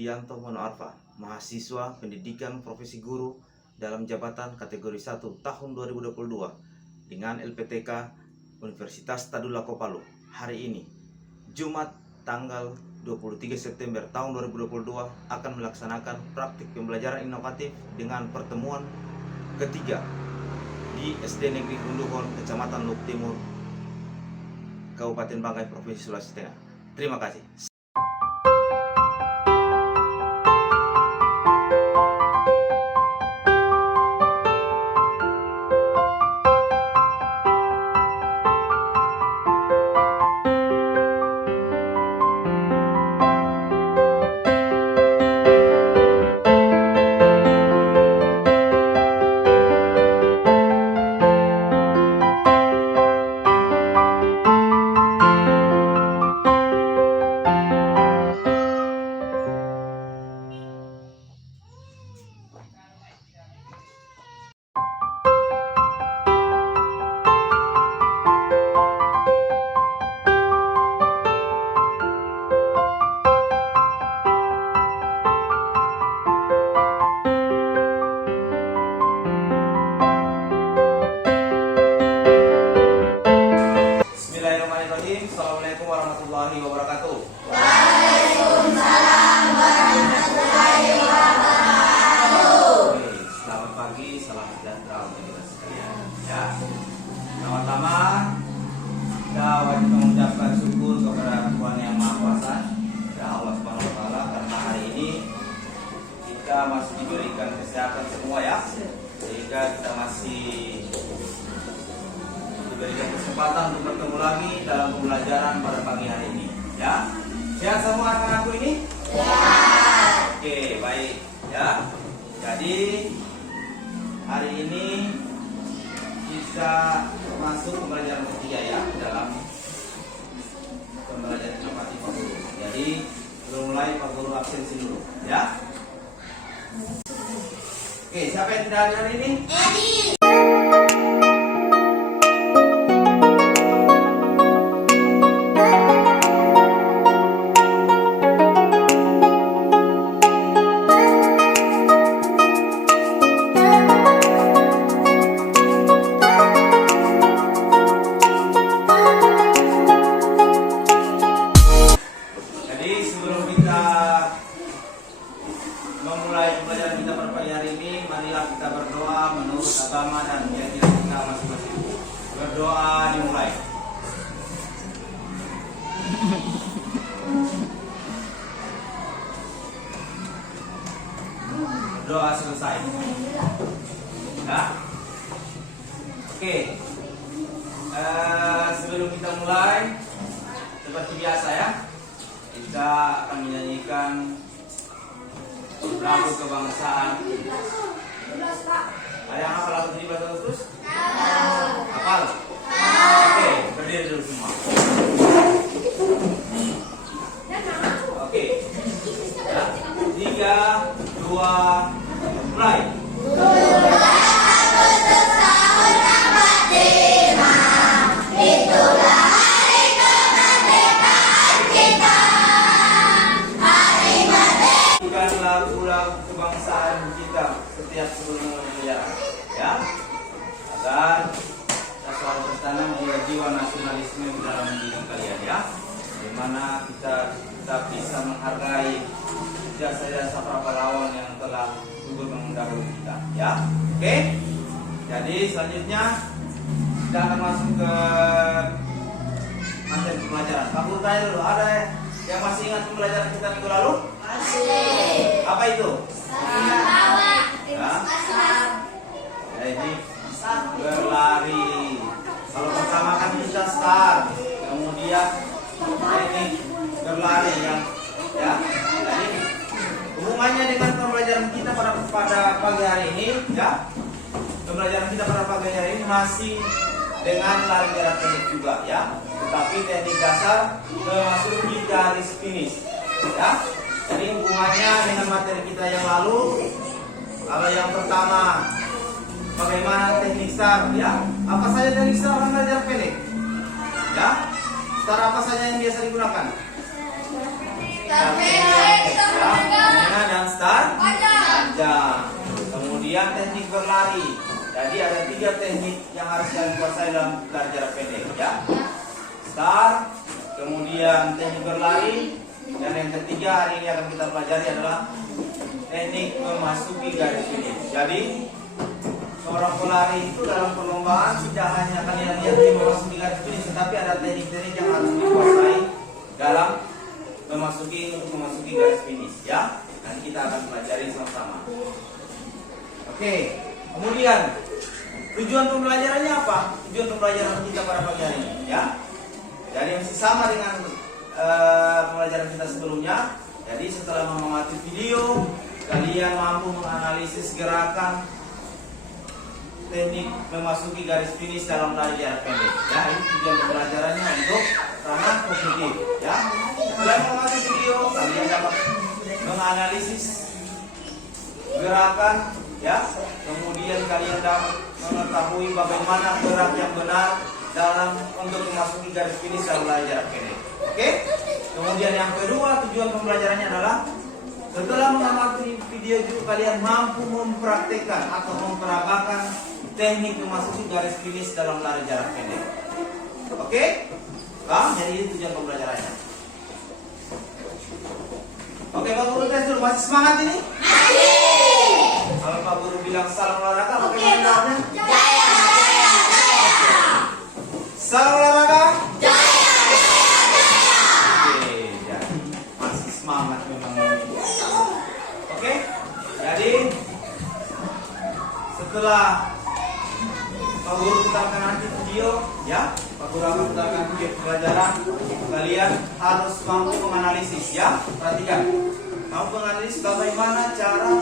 Widianto Monoarfa, mahasiswa pendidikan profesi guru dalam jabatan kategori 1 tahun 2022 dengan LPTK Universitas Tadulako Palu. Hari ini, Jumat tanggal 23 September tahun 2022 akan melaksanakan praktik pembelajaran inovatif dengan pertemuan ketiga di SD Negeri Gunduhon, Kecamatan Luk Timur, Kabupaten Banggai, Provinsi Sulawesi Tengah. Terima kasih. Assalamualaikum warahmatullahi wabarakatuh. Waalaikumsalam warahmatullahi wabarakatuh. Selamat pagi, salam sejahtera untuk kita sekalian. Ya, pertama-tama kita wajib mengucapkan syukur kepada Tuhan Yang Maha Kuasa, ya Allah Subhanahu Wa Taala, karena hari ini kita masih diberikan kesehatan semua ya, sehingga kita masih diberikan kesempatan untuk bertemu lagi dalam pembelajaran pada pagi hari ini. Ya, sehat semua anak-anakku ini? Sehat. Oke, baik. Ya, jadi hari ini kita masuk pembelajaran ketiga ya dalam pembelajaran inovatif Pak Guru. Jadi belum mulai Pak Guru absensi dulu. Ya. Oke, siapa yang tidak hadir hari ini? Edi. Memulai pembelajaran kita pada pagi hari ini, marilah kita berdoa menurut agama dan keyakinan kita masing-masing. Berdoa dimulai. Doa selesai. Ya. Oke. Sebelum kita mulai, seperti biasa ya, kita akan menyanyikan lagu kebangsaan. Ada yang hafal lagu 17 Agustus? Hafal? Oke, berdiri dulu semua. Oke. Ya. 3, 2, mulai. Lagu-lagu kebangsaan kita setiap sebelum pembelajaran, ya, agar kita selalu tertanam jiwa nasionalisme di dalam diri kalian, ya, dimana kita bisa menghargai jasa-jasa para pahlawan yang telah gugur mendahului kita, ya. Oke, jadi selanjutnya kita akan masuk ke materi pembelajaran. Pak Guru tanya dulu, ada yang masih ingat pembelajaran kita minggu lalu? Masih. Apa itu? Ya. Jadi berlari. Kalau pertama kan kita start, kemudian ini berlari ya. Jadi hubungannya dengan pembelajaran kita pada pagi hari ini, ya. Pembelajaran kita pada pagi hari ini masih dengan lari jarak pendek juga, ya. Tetapi teknik dasar termasuk di garis finish, ya. Jadi hubungannya dengan materi kita yang lalu, kalau yang pertama bagaimana teknik start, ya, apa saja teknik start lari jarak pendek, ya, start apa saja yang biasa digunakan? Terpendek. Ya, menengah dan panjang. Kemudian teknik berlari. Jadi ada 3 teknik yang harus kalian kuasai dalam lari jarak pendek, ya. Start, kemudian teknik berlari, dan yang ketiga hari ini akan kita pelajari adalah teknik memasuki garis finish. Jadi seorang pelari itu dalam perlombaan tidak hanya kalian lihat dia memasuki garis finish, tetapi ada teknik-teknik yang harus dikuasai dalam memasuki garis finish, ya. Nanti kita akan pelajari sama-sama. Oke, kemudian tujuan pembelajarannya apa? Tujuan pembelajaran kita pada pagi hari ini, ya. Jadi masih sama dengan pembelajaran kita sebelumnya. Jadi setelah mengamati video, kalian mampu menganalisis gerakan teknik memasuki garis finish dalam lari jarak pendek. Ya, ini tujuan pembelajarannya untuk ranah kognitif. Ya, setelah mengamati video, kalian dapat menganalisis gerakan, ya. Kemudian kalian dapat mengetahui bagaimana gerak yang benar dalam untuk memasuki garis finish dalam lari jarak pendek. Oke? Kemudian yang kedua, tujuan pembelajarannya adalah setelah mengamati video itu kalian mampu mempraktekkan atau memperagakan teknik memasuki garis finish dalam lari jarak pendek. Oke? Paham? Jadi ini tujuan pembelajarannya. Oke, Pak Guru tes dulu. Masih semangat ini? Masih. Kalau Pak Guru bilang salam olahraga, bagaimana jawabnya? Jaya, jaya, jaya. Salam olahraga? Jaya, jaya, jaya. Oke, jadi masih semangat memang. Oke, jadi setelah Pak Guru putarkan nanti video, ya, Pak Guru akan putarkan video pelajaran. Kalian harus mampu menganalisis, ya. Perhatikan, mampu menganalisis bagaimana cara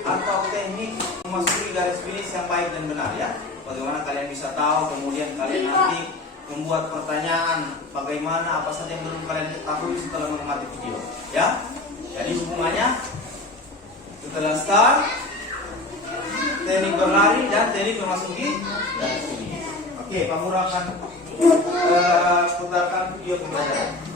atau teknik memasuki garis finish yang baik dan benar, ya. Bagaimana kalian bisa tahu, kemudian kalian nanti membuat pertanyaan bagaimana apa saja yang belum kalian ketahui setelah mengamati video, ya. Jadi hubungannya setelah start, teknik berlari dan teknik memasuki garis finish. Oke, Pak Guru akan putarkan video pembelajaran.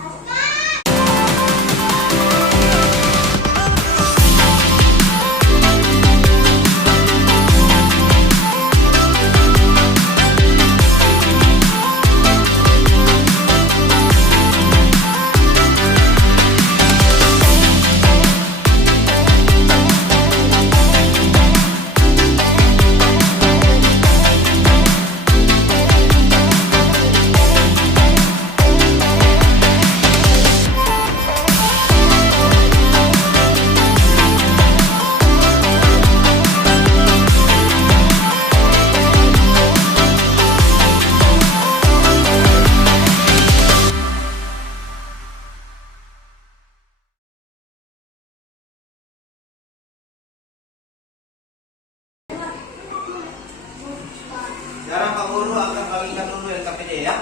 Sekarang Pak Guru akan bagikan dulu LKPD, ya.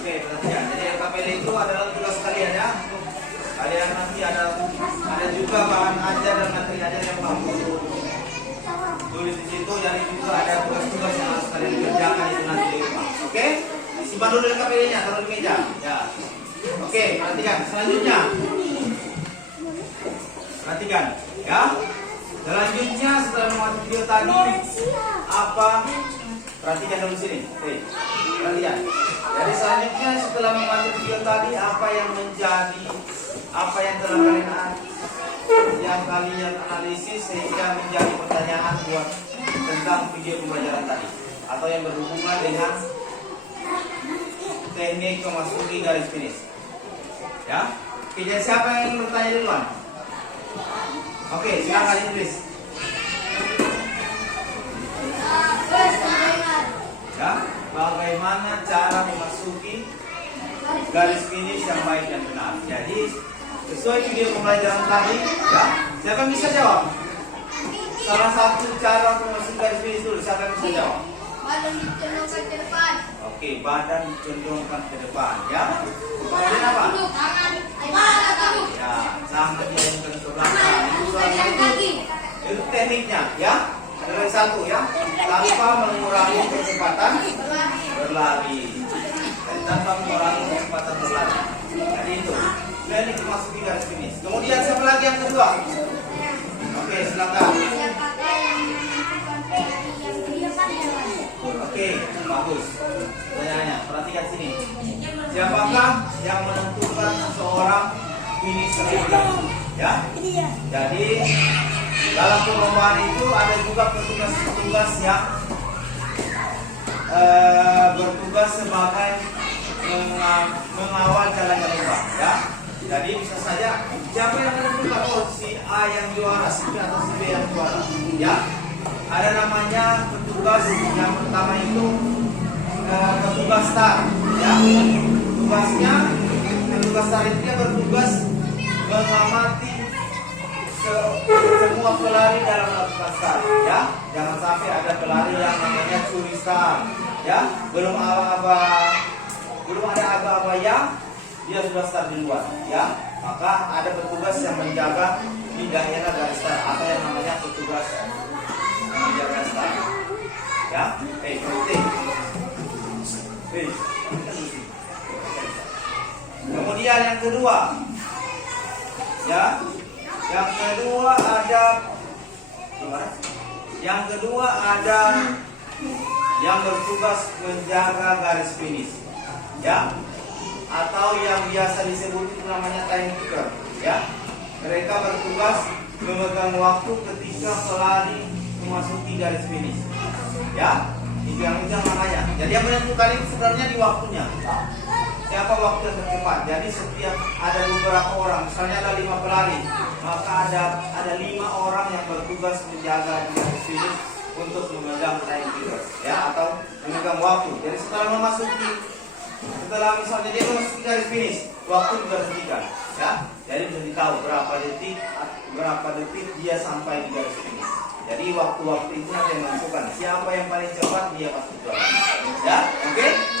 Oke, perhatian. Jadi LKPD itu adalah tugas kalian, ya. Kalian nanti ada juga bahan ajar dan materi ajar yang Pak Guru tulis di situ. Jadi juga ada tugas-tugas yang harus kalian kerjakan itu nanti di rumah. Oke? Simpan dulu LKPD-nya, taruh di meja. Ya. Oke, perhatikan. Selanjutnya, perhatikan, ya. Selanjutnya setelah mengamati video tadi, apa? Perhatikan dulu sini. Perhatikan. Jadi selanjutnya setelah mengamati video tadi, apa yang telah kalian analisis sehingga menjadi pertanyaan buat tentang video pembelajaran tadi atau yang berhubungan dengan teknik memasuki garis finish, ya. Oke, jadi siapa yang bertanya duluan? Oke, silakan Idris. Ya, bagaimana cara memasuki garis finish yang baik dan benar. Jadi sesuai video pembelajaran tadi, Ya, siapa yang bisa jawab? Salah satu cara untuk memasuki garis finish dulu. Siapa yang bisa jawab? Badan dicondongkan ke depan. Oke, badan condongkan ke depan. Ya. Kemudian apa? Duduk, tangan. Kepala duduk. Ya, tangan diayunkan ke belakang. Itu salah Tangan satu. kaki. Itu tekniknya, ya. Ada lagi satu, ya. Tanpa mengurangi kecepatan berlari. Tanpa mengurangi kecepatan berlari. Jadi itu. Teknik memasuki garis finish. Kemudian siapa lagi yang kedua? Oke, silakan. Siapakah yang menentukan teknik yang di depan? Oke, bagus. Pertanyaannya, perhatikan sini. Siapakah yang menentukan seorang finisher itu? Ya. Jadi dalam perlombaan itu ada juga petugas-petugas yang bertugas sebagai mengawal jalannya lomba. Ya. Jadi bisa saja siapa yang menentukan si A yang juara, si B atau si B yang juara. Ya. Ada namanya petugas yang pertama itu petugas start, ya. Tugasnya petugas start itu dia bertugas mengamati semua pelari dalam melakukan start, ya. Jangan sampai ada pelari yang namanya curi start, ya. Belum ada aba-aba yang dia sudah start duluan, ya. Maka ada petugas yang menjaga di daerah garis start atau yang namanya petugas menjaga start, ya. Penting. Kemudian yang kedua, ya. Yang kedua ada yang bertugas menjaga garis finish, ya. Atau yang biasa disebut itu namanya timekeeper, ya. Mereka bertugas memegang waktu ketika pelari memasuki garis finish, ya. Itu yang namanya. Jadi yang menentukan itu sebenarnya di waktunya. Siapa waktu yang tercepat? Jadi setiap ada beberapa orang, misalnya ada 5 pelari, maka ada 5 orang yang bertugas menjaga di garis finish untuk memegang timekeeper, ya, atau memegang waktu. Jadi setelah misalnya dia memasuki garis finish, waktu diberhentikan, ya. Jadi bisa ditahu berapa detik dia sampai di garis finish. Jadi waktu-waktu itu nanti yang menentukan siapa yang paling cepat dia pasti juara. Ya, oke?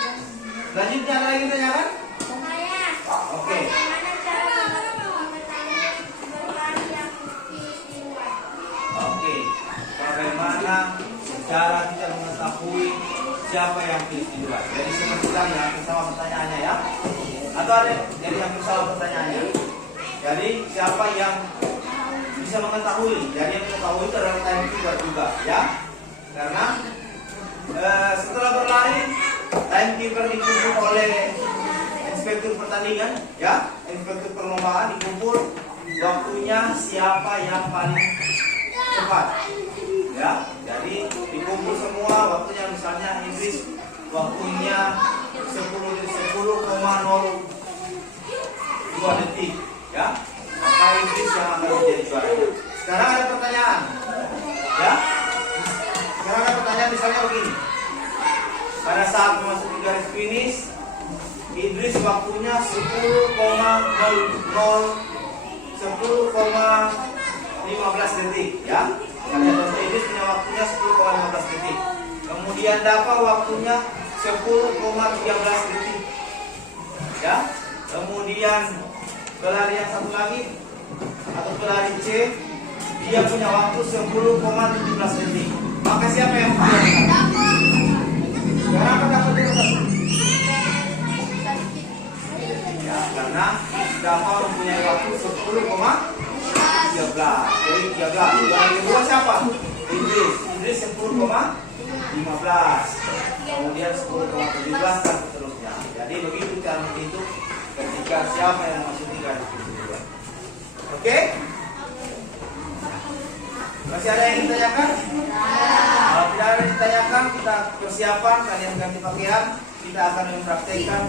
Selanjutnya ada lagi pertanyaan? Oke. Oke. Bagaimana cara kita mengetahui siapa yang finish duluan? Jadi seperti tadi hampir sama pertanyaannya, ya. Atau ada jadi hampir sama pertanyaannya. Jadi siapa yang bisa mengetahui? Jadi yang mengetahui itu adalah timekeeper juga, ya. Karena setelah berlari, timekeeper dikumpul oleh inspektur pertandingan, ya, inspektur perlombaan dikumpul waktunya siapa yang paling cepat, ya. Jadi dikumpul semua waktunya, misalnya Inggris waktunya 10,02 detik, ya. Maka Inggris yang akan menjadi juara. Sekarang ada pertanyaan, ya. Sekarang ada pertanyaan misalnya begini. Pada saat memasuki garis finish, Idris waktunya 10,15 detik, ya. Karena Idris punya waktunya 10,15 detik. Kemudian Dava waktunya 10,13 detik, ya. Kemudian pelari yang satu lagi atau pelari C, dia punya waktu 10,17 detik. Maka siapa yang menang? Kenapa dapat itu? Ya, karena Dava mempunyai waktu 10,13. Jadi 13. Yang kedua siapa? Idris 10,15. Kemudian 10,17 dan seterusnya. Jadi begitu cara menghitung ketika siapa yang masuk di garis finish. Oke? Masih ada yang ditanyakan? Kalau tidak ada yang ditanyakan, kita persiapan, kalian ganti pakaian. Kita akan mempraktekkan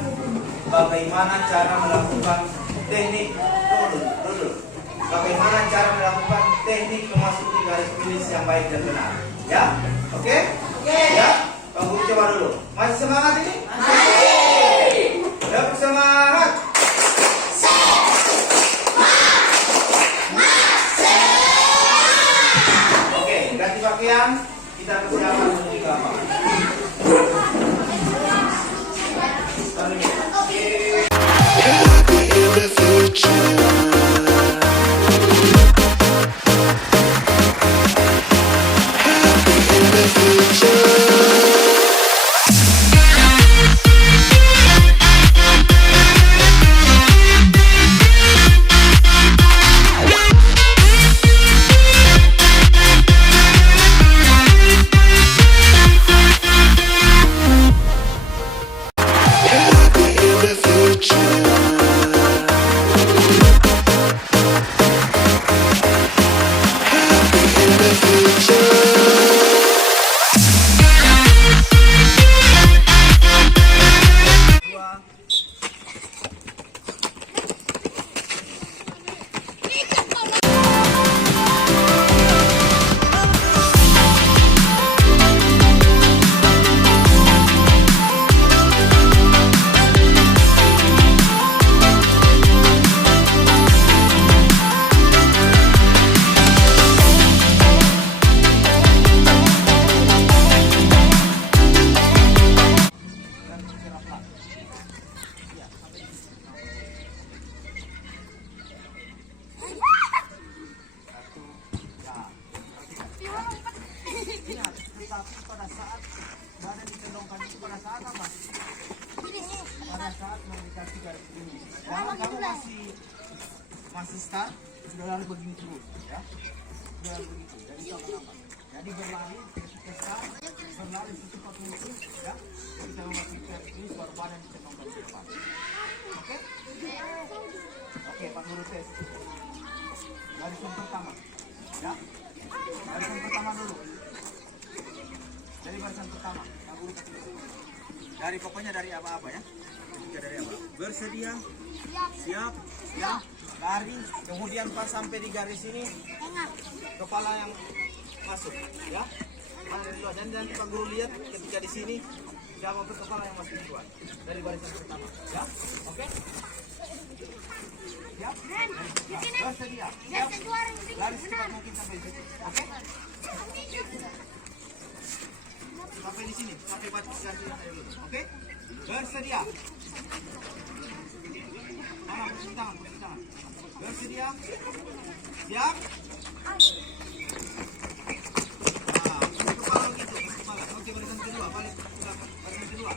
bagaimana cara melakukan teknik bagaimana cara melakukan teknik memasuki garis finish yang baik dan benar. Ya? Oke? Ya? Tunggu coba dulu. Masih semangat ini? Masih. Lebih semangat. Kita kesiapan menuju ke apa? Tetapi pada saat badan dicondongkan itu pada saat apa? Pada saat mendekati garis ini. Kalau kamu masih start, sudah lari begini terus, ya. Sudah lari begitu. Jadi itu akan apa? Jadi berlari ketika start, berlari secepat mungkin, ya. Kita memasuki garis ini, baru badan dicondongkan ke depan. Oke? Oke, Pak Guru tes. Barisan pertama, ya. Barisan pertama dulu. Dari barisan pertama, dari pokoknya dari apa-apa ya. Dari apa? Bersedia, siap, ya, lari, kemudian pas sampai di garis ini, kepala yang masuk, ya. Mana dari luar. Dan nanti Pak Guru lihat ketika di sini siapa kepala yang masuk keluar dari barisan pertama, ya. Oke? Siap? Bersedia, siap, lari secepat mungkin sampai di situ, oke? Sampai di sini, sampai batas garis ini dulu. Oke? Bersedia. Posisi tangan. Bersedia. Siap. Nah, kepala begitu, kepala. Oke, barisan kedua, balik. Barisan kedua.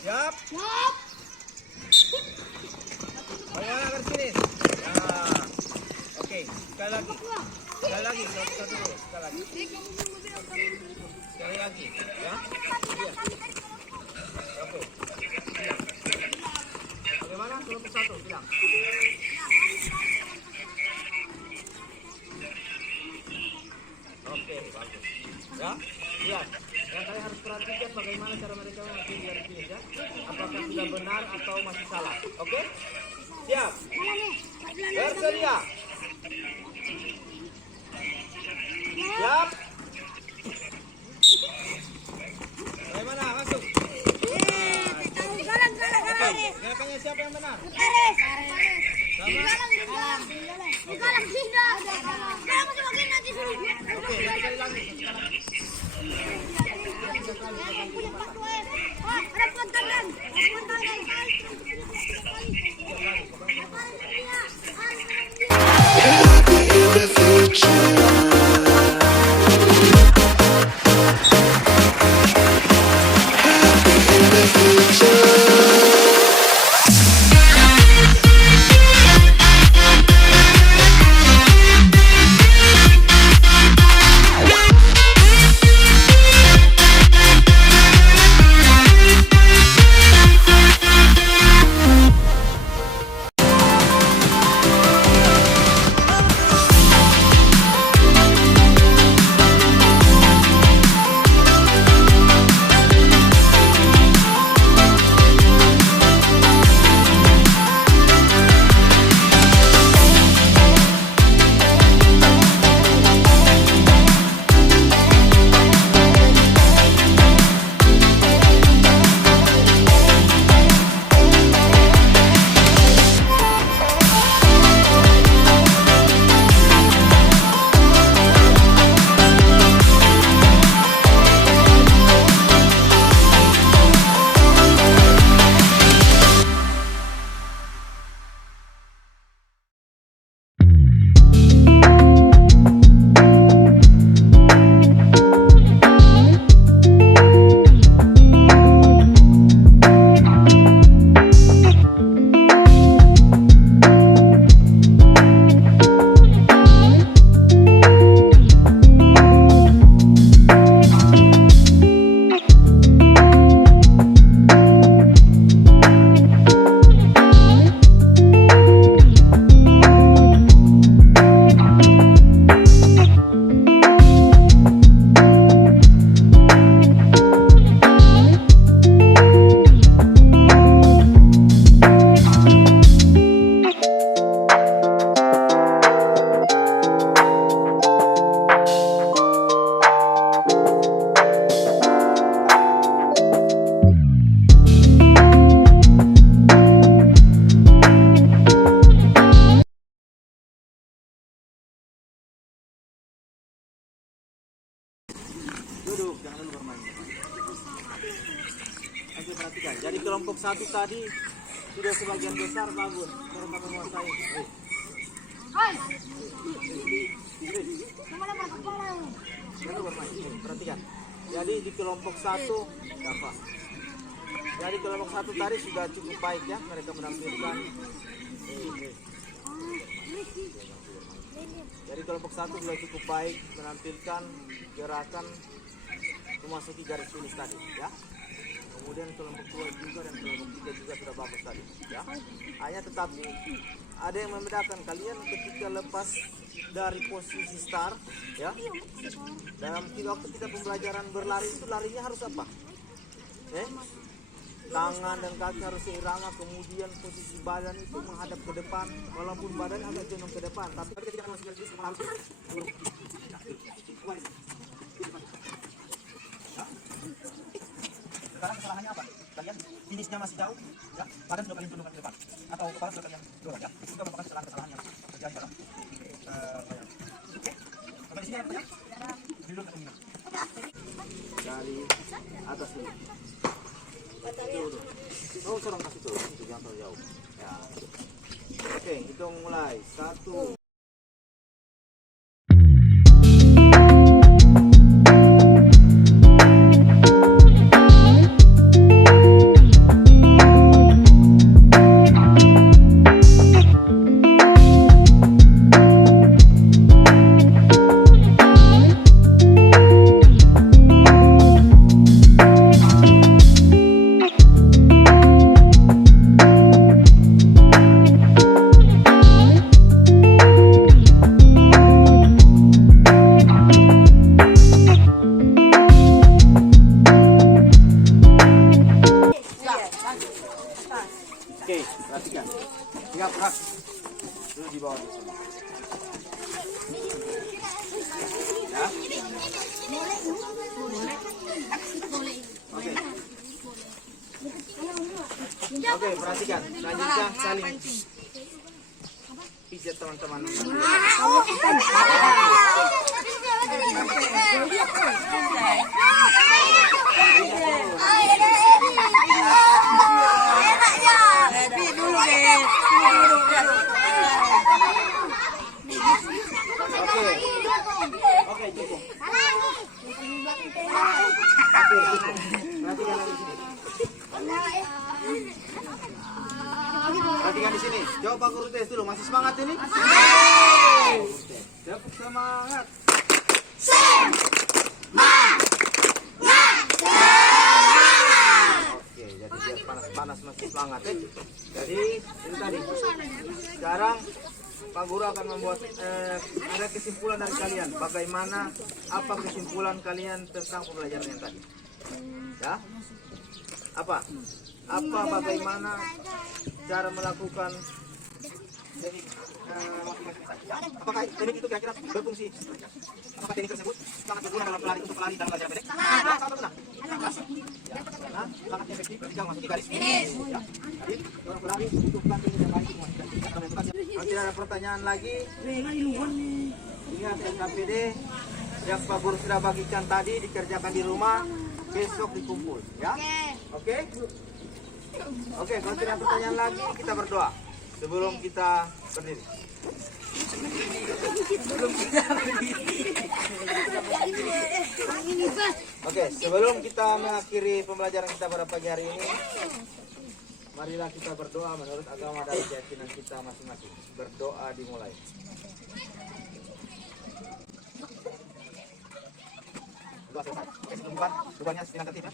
Siap? Siap. Bagaimana garis finish? Nah, oke, sekali lagi. Sekali lagi, sekali lagi. Sekali lagi, ya. Oke. Bagaimana? Kelompok satu, bilang. Oke, bagus. Ya, lihat. Yang kalian harus perhatikan bagaimana cara mereka mengatur garis finish, ya. Apakah sudah benar atau masih salah? Oke? Siap. Bersedia. Siap. Bagaimana? Masuk. Gerakannya siapa yang benar? Oke, sekali lagi. Duduk, jangan dulu bermain. Oke, perhatikan. Jadi kelompok 1 tadi sudah sebagian besar bangun. Mereka menguasai. Jangan bermain. Perhatikan. Jadi di kelompok 1 apa? Jadi kelompok 1 tadi sudah cukup baik ya. Mereka menampilkan. Jadi kelompok 1 sudah cukup baik menampilkan gerakan memasuki garis finish tadi ya. Kemudian kelompok 2 juga dan kelompok 3 juga sudah bagus tadi ya. Hanya tetapi ada yang membedakan kalian ketika lepas dari posisi start ya. Dalam waktu kita pembelajaran berlari itu larinya harus apa? Tangan dan kaki harus seirama, kemudian posisi badan itu menghadap ke depan, walaupun badan agak condong ke depan, tapi ketika masih berdiri harus sekarang kesalahannya apa? Kalian finishnya masih jauh, ya? Badan sudah kalian condongkan ke depan, atau kepala sudah kalian dorong, ya? Itu merupakan kesalahan yang terjadi dalam sampai di sini ya? Duduk ke tengah. Dari atas dulu. Oh, serang kasih tuh, jangan terlalu jauh. Ya. Oke, hitung mulai. 1. Oke, perhatikan. Tinggal gerak dulu di bawah. Ya. Oke, perhatikan. Selanjutnya saling pijat teman-teman. Oke, cukup. Perhatikan lagi sini. Coba Pak Guru tes dulu, masih semangat ini? Tepuk semangat. Oke, jadi biar panas-panas masih semangat ya. Jadi ini tadi. Sekarang Pak Guru akan membuat ada kesimpulan dari kalian. Bagaimana, apa kesimpulan kalian tentang pembelajaran yang tadi? Ya? Apa? Bagaimana cara melakukan teknik masing-masing tadi? Ya? Apakah teknik itu kira-kira berfungsi? Apakah teknik tersebut sangat berguna dalam pelari untuk pelari dalam pelajaran pendek? Sangat berguna. Ya, karena sangat efektif ketika memasuki garis finish. Ya. Jadi orang pelari membutuhkan teknik yang baik untuk memasuki garis finish. Kalau tidak ada pertanyaan lagi, ingat SKPD yang Pak Guru sudah bagikan tadi dikerjakan di rumah, besok dikumpul, ya? Oke? Oke, kalau tidak ada pertanyaan lagi, kita berdoa sebelum kita berdiri. Oke, sebelum kita mengakhiri pembelajaran kita pada pagi hari ini, marilah kita berdoa menurut agama dan keyakinan kita masing-masing. Berdoa dimulai. Doa selesai. Oke, sebelum bukan, doanya setengah tertib ya.